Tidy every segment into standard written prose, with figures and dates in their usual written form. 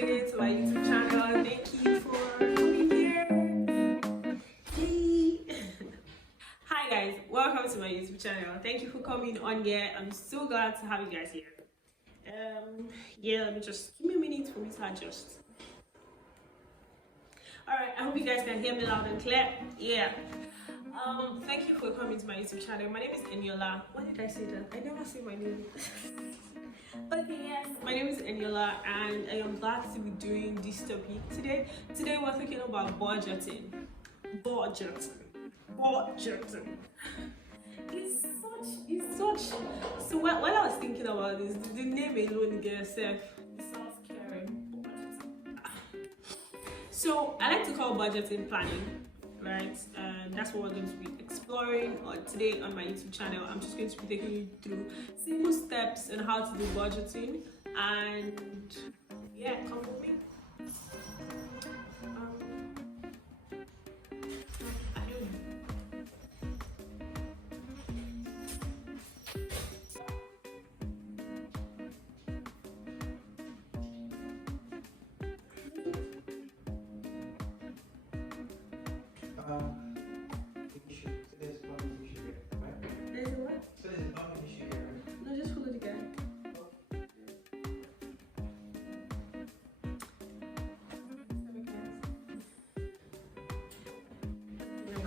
coming into my YouTube channel. Thank you for coming here. Hey. Hi guys, welcome to my YouTube channel. Thank you for coming on here. I'm so glad to have you guys here. Yeah, let me just give me a minute for me to adjust. Alright, I hope you guys can hear me loud and clear. Yeah. Thank you for coming to my YouTube channel. My name is Eniola. Why did I say that? I never say my name. Okay, yes. My name is Eniola and I am glad to be doing this topic today. Today we're talking about budgeting. Budgeting. It's such. So when I was thinking about this, the name alone gets it sounds caring. So I like to call budgeting planning, right? And that's what we're going to be exploring today on my YouTube channel. I'm just going to be taking you through simple steps on how to do budgeting, and yeah, come with me.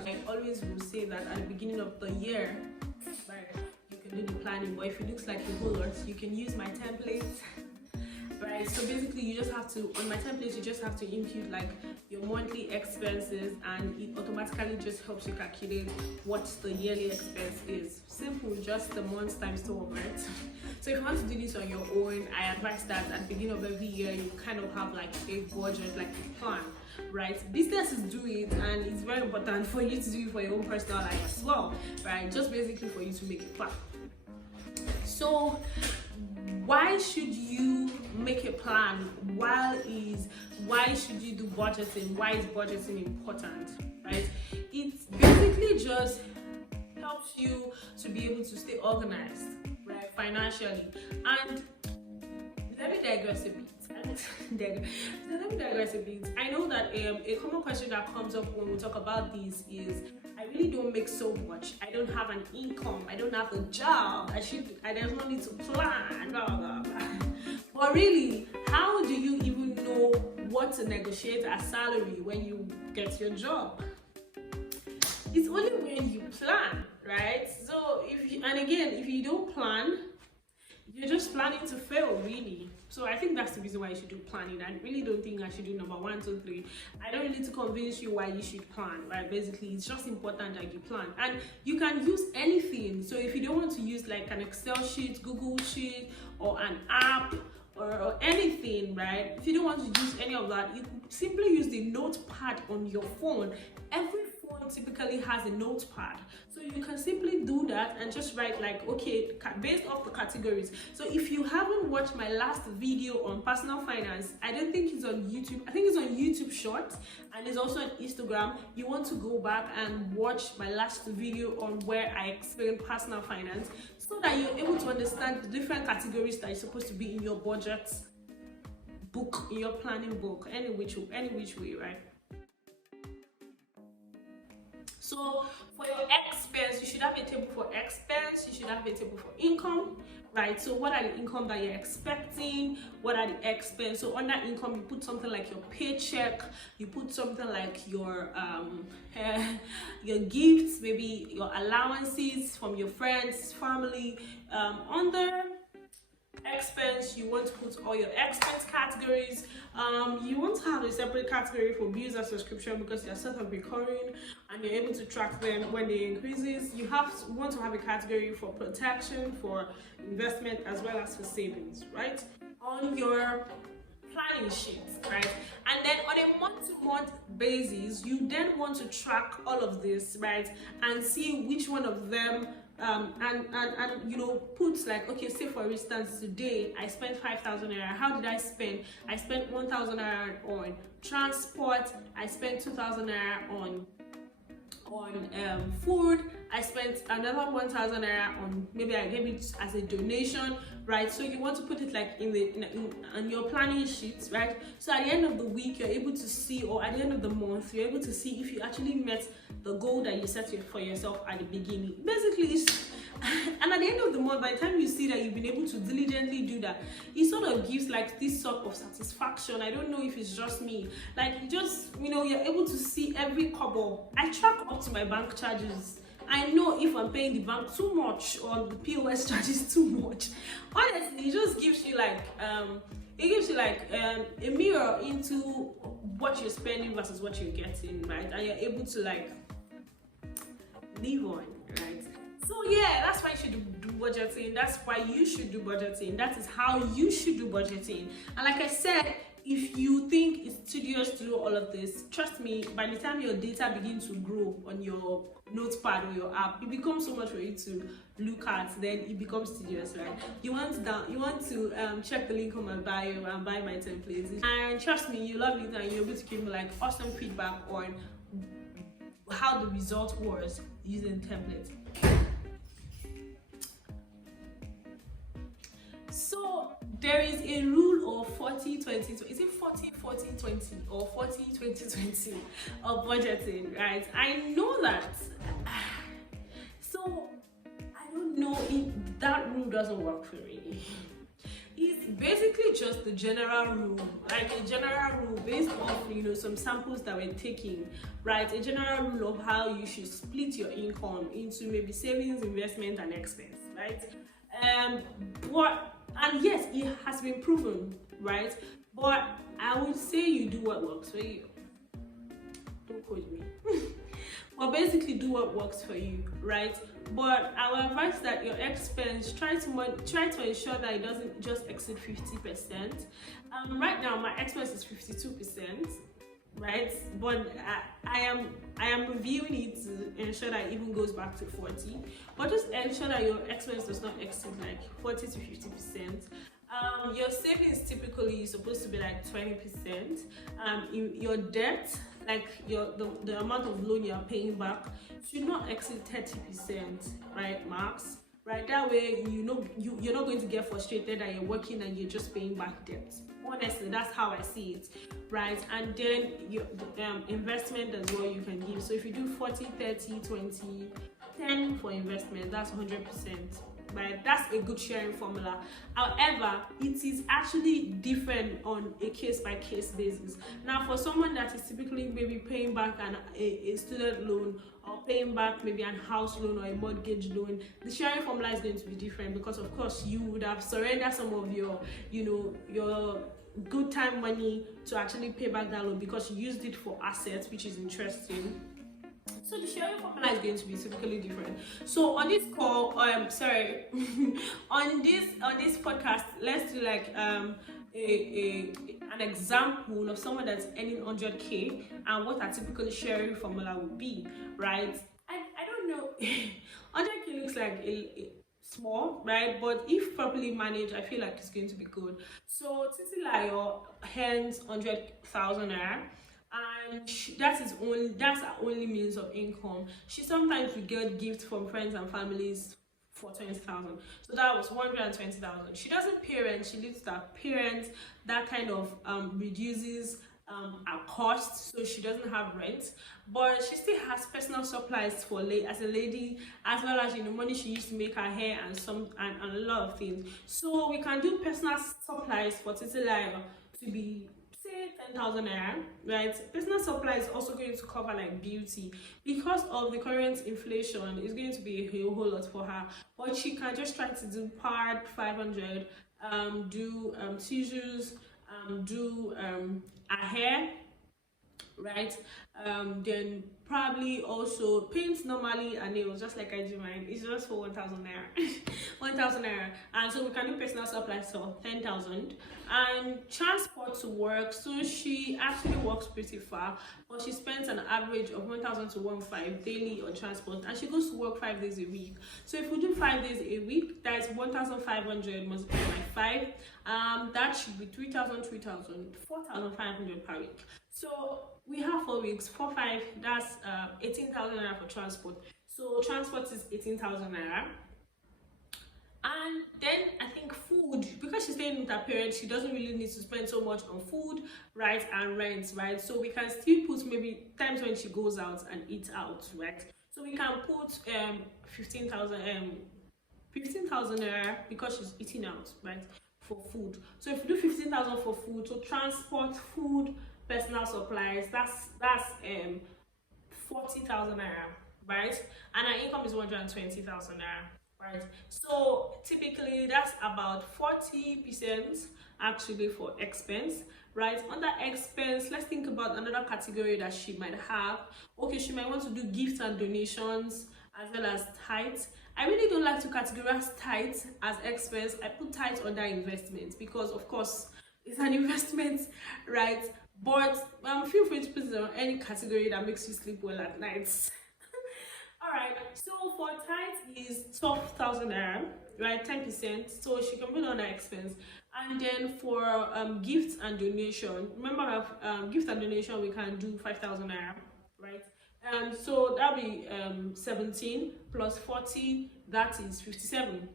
I always will say that at the beginning of the year, right, you can do the planning, but if it looks like a whole lot, you can use my templates, right? So basically you just have to, on my templates, you just have to input like your monthly expenses and it automatically just helps you calculate what the yearly expense is. Simple, just the months times 12, right? So if you want to do this on your own, I advise that at the beginning of every year, you kind of have like a budget, like a plan, right? Businesses do it and it's very important for you to do it for your own personal life as well, right? Just basically for you to make a plan. So why should you make a plan? Why should you do budgeting? Why is budgeting important, right? It basically just helps you to be able to stay organized, right, financially. And let me digress a bit. I know that a common question that comes up when we talk about this is, I really don't make so much. I don't have an income. I don't have a job. I don't need to plan, blah, blah, blah. But really, how do you even know what to negotiate as salary when you get your job? It's only when you plan, right? So if you don't plan, you're just planning to fail, really. So I think that's the reason why you should do planning. I really don't think I should do number 1, 2, 3. I don't need to convince you why you should plan, right? Basically, it's just important that you plan. And you can use anything. So if you don't want to use like an Excel sheet, Google sheet, or an app, or anything, right? If you don't want to use any of that, you simply use the notepad on your phone. Every phone typically has a notepad, so you can simply do that and just write like, okay, based off the categories. So if you haven't watched my last video on personal finance, I don't think it's on YouTube. I think it's on YouTube Shorts, and it's also on Instagram. You want to go back and watch my last video on where I explain personal finance, so that you're able to understand the different categories that are supposed to be in your budget book, in your planning book, any which way, right? So for your expense, you should have a table for expense, you should have a table for income, right? So what are the income that you're expecting? What are the expense? So under income, you put something like your paycheck, you put something like your gifts, maybe your allowances from your friends, family. Under expense, you want to put all your expense categories. You want to have a separate category for bills and subscription because they're sort of recurring and you're able to track them when they increases. You want to have a category for protection, for investment, as well as for savings, right, on your planning sheet, right? And then on a month-to-month basis, you then want to track all of this, right, and see which one of them and you know, put like, okay, say for instance, today I spent 5,000 naira. How did I spend? I spent 1,000 naira on transport. I spent 2,000 naira on food. I spent another 1,000 naira on, maybe I gave it as a donation, right? So you want to put it like in your planning sheet, right? So at the end of the week, you're able to see, or at the end of the month, you're able to see if you actually met the goal that you set for yourself at the beginning. Basically, and at the end of the month, by the time you see that you've been able to diligently do that, it sort of gives like this sort of satisfaction. I don't know if it's just me, like just, you know, you're able to see every kobo. I track up to my bank charges. I know if I'm paying the bank too much or the POS charges too much. Honestly, it just gives you like a mirror into what you're spending versus what you're getting, right? And you're able to like live on, right? So yeah, that's why you should do budgeting. That's why you should do budgeting. That is how you should do budgeting. And like I said, if you think it's tedious to do all of this, trust me, by the time your data begins to grow on your notepad or your app, it becomes so much for you to look at, then it becomes tedious, right? You want to check the link on my bio and buy my templates. And trust me, you love it and you're able to give me like awesome feedback on how the result was using templates. So there is a rule of 40-20-20. Is it 40-40-20 or 40-20-20 of budgeting, right? I know that. So I don't know if that rule doesn't work for me. It's basically just the general rule, like a general rule based off, you know, some samples that we're taking, right? A general rule of how you should split your income into maybe savings, investment, and expense, right? And yes, it has been proven, right? But I would say you do what works for you. Don't quote me. But basically do what works for you, right? But I would advise that your expense, try to ensure that it doesn't just exceed 50%. Right now my expense is 52%, right? But I am reviewing it to ensure that it even goes back to 40. But just ensure that your expense does not exceed like 40 to 50%. Your savings typically is supposed to be like 20%. Your debt, like the amount of loan you are paying back, should not exceed 30%, right, max? Right, that way you're not going to get frustrated that you're working and you're just paying back debt. Honestly, that's how I see it, right? And then your investment as well you can give. So if you do 40, 30, 20, 10 for investment, that's 100%. Right, that's a good sharing formula. However, it is actually different on a case-by-case basis. Now, for someone that is typically maybe paying back a student loan, or paying back maybe an house loan or a mortgage loan, the sharing formula is going to be different because, of course, you would have surrendered some of your, your good time money to actually pay back that loan because you used it for assets, which is interesting. So the sharing formula is going to be typically different. So on this call, on this podcast, let's do like an example of someone that's earning 100k and what a typical sharing formula would be, right? I don't know. 100k looks like a small, right? But if properly managed, I feel like it's going to be good. So Titilayo earns 100,000 naira. And that's her only means of income. She sometimes will get gifts from friends and families for 20,000. So that was 120,000. She doesn't pay rent. She lives with her parents. That kind of reduces her costs, so she doesn't have rent. But she still has personal supplies for as a lady, as well as money she used to make her hair and a lot of things. So we can do personal supplies for Titilayo to be 10,000 naira, right? Business supply is also going to cover like beauty because of the current inflation. It's going to be a whole lot for her, but she can just try to do pad 500, do tissues, do her hair, right? Then probably also paint normally and nails, just like I do mine. It's just for 1,000 naira. 1,000 naira. And so we can do personal supplies for 10,000. And transport to work, so she actually walks pretty far, but she spends an average of 1,000 to 1,500 daily on transport, and she goes to work 5 days a week. So if we do 5 days a week, that's 1,500 multiplied by 5. That should be 3,000, 4,500 per week. So we have 4 weeks, 4, 5, that's 18,000 naira for transport. So transport is 18,000 naira. And then I think food, because she's staying with her parents, she doesn't really need to spend so much on food, right, and rent, right? So we can still put maybe times when she goes out and eats out, right? So we can put 15,000 naira because she's eating out, right, for food. So if you do 15,000 for food, so transport, food, personal supplies, that's 40,000 naira, right? And our income is 120,000 naira. Right, so typically that's about 40% actually for expense, right? Under expense, let's think about another category that she might have. Okay, she might want to do gifts and donations as well as tithes. I really don't like to categorize tithes as expense. I put tithes under investment because of course it's an investment, right? But feel free to put it on any category that makes you sleep well at night. Alright, so for tithe is 12,000 naira, right? 10%. So she can put on her expense. And then for gifts and donation, remember gift and donation we can do 5,000 naira, right? So that'll be 17 plus 40, that is 57.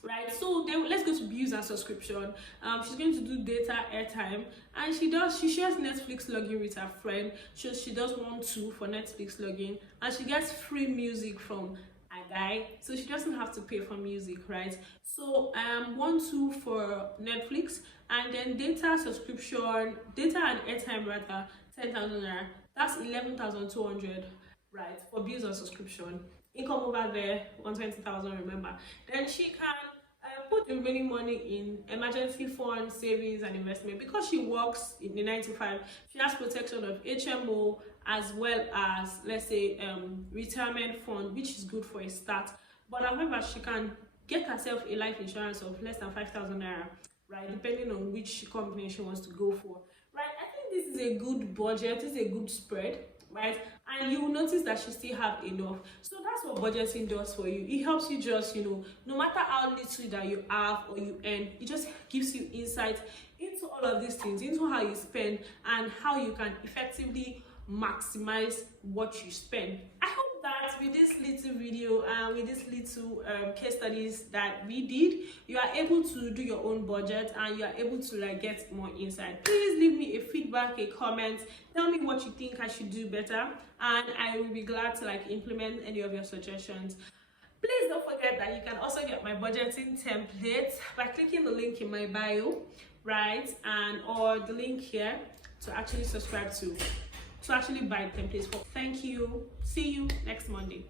Right, so then let's go to bills and subscription. She's going to do data, airtime, and she shares Netflix login with her friend. She does 1-2 for Netflix login, and she gets free music from a guy, so she doesn't have to pay for music, right? So 1-2 for Netflix, and then data subscription, data and airtime rather, 10,000 naira. That's 11,200, right, for bills and subscription. Income over there 120,000, remember. Then she can put the remaining money in emergency fund, savings and investment. Because she works in the 9 to 5, she has protection of HMO as well as, let's say, retirement fund, which is good for a start. But however, she can get herself a life insurance of less than 5,000 naira, right, depending on which company she wants to go for, right? I think this is a good budget, this is a good spread, right? And you will notice that she still have enough. So that's what budgeting does for you. It helps you just, no matter how little that you have or you earn, it just gives you insight into all of these things, into how you spend and how you can effectively maximize what you spend. I hope that with this little video and with this little case studies that we did, you are able to do your own budget and you are able to get more insight. Please leave me a feedback, a comment, tell me what you think I should do better, and I will be glad to implement any of your suggestions. Please don't forget that you can also get my budgeting template by clicking the link in my bio, right, and or the link here to actually subscribe to actually buy templates for. Thank you. See you next Monday.